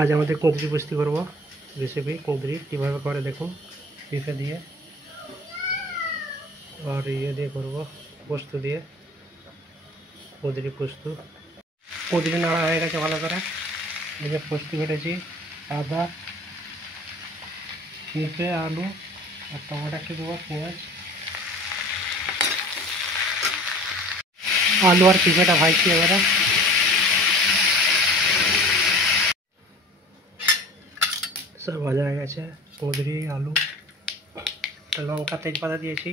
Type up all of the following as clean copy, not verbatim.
আজ আমাদের কুঁদরি পুষ্টি করব রেসিপি। কুঁদরি কীভাবে করে দেখুন, পিঁপে দিয়ে আর দিয়ে করব, পোস্ত দিয়ে কুঁদরি পোস্ত। কুঁদরি নাড়া হয়ে গেছে ভালো করে। এই যে পোস্ত কেটেছি, আদা, পেঁপে, আলু আর টমেটো একটু দেবো, পেঁয়াজ। আলু আর পেঁপেটা ভাজছি এবারে। সব ভাজা হয়ে গেছে, কুঁদরি, আলু, লঙ্কা, তেজপাতা দিয়েছি,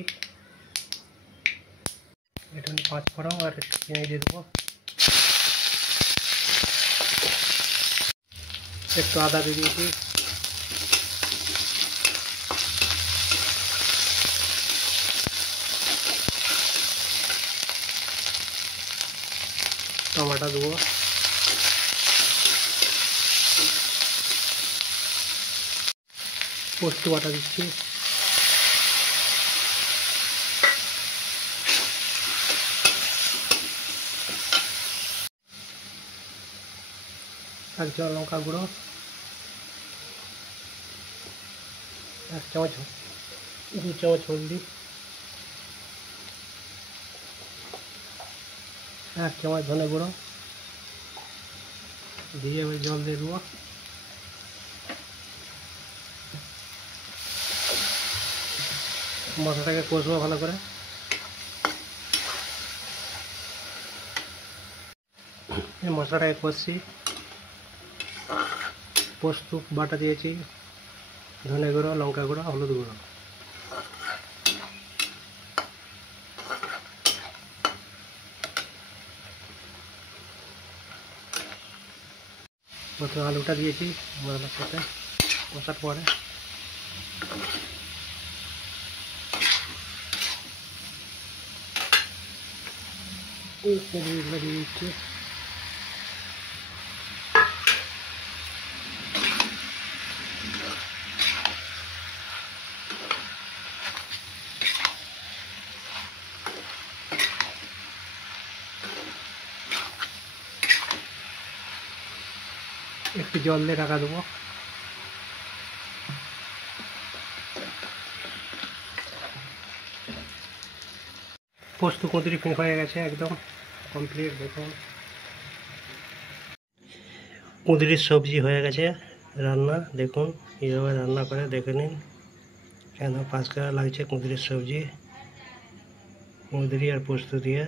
এটা 5 ফোড়ন আর পেঁয়াজ দিয়ে দেবো, একটু আদা দিয়ে দিয়েছি, টমেটো দেবো, পোস্ত বাটা দিচ্ছি, এক চামচ লঙ্কা গুঁড়ো, 1 চামচ, 2 চামচ হলদি, 1 চামচ ধনে গুঁড়ো দিয়ে আমি জল দিয়ে দেবো। মশলাটাকে কষবো ভালো করে। এই মশলাটাকে কষছি, পোস্ত বাটা দিয়েছি, ধনে গুঁড়ো, লঙ্কা গুঁড়ো, হলুদ গুঁড়ো। প্রথমে আলুটা দিয়েছি মশলার সাথে কষার পরে। দিয়ে দিচ্ছি, একটু জল দিয়ে ঢাকা দেবো। পোস্ত কুঁদরি হয়ে গেছে, একদম কমপ্লিট। দেখুন কুঁদরির সবজি হয়ে গেছে রান্না। দেখুন এইভাবে রান্না করে দেখে নিন, কেন 5 কালা লাগছে কুঁদরির সবজি, কুঁদরি আর পোস্ত দিয়ে।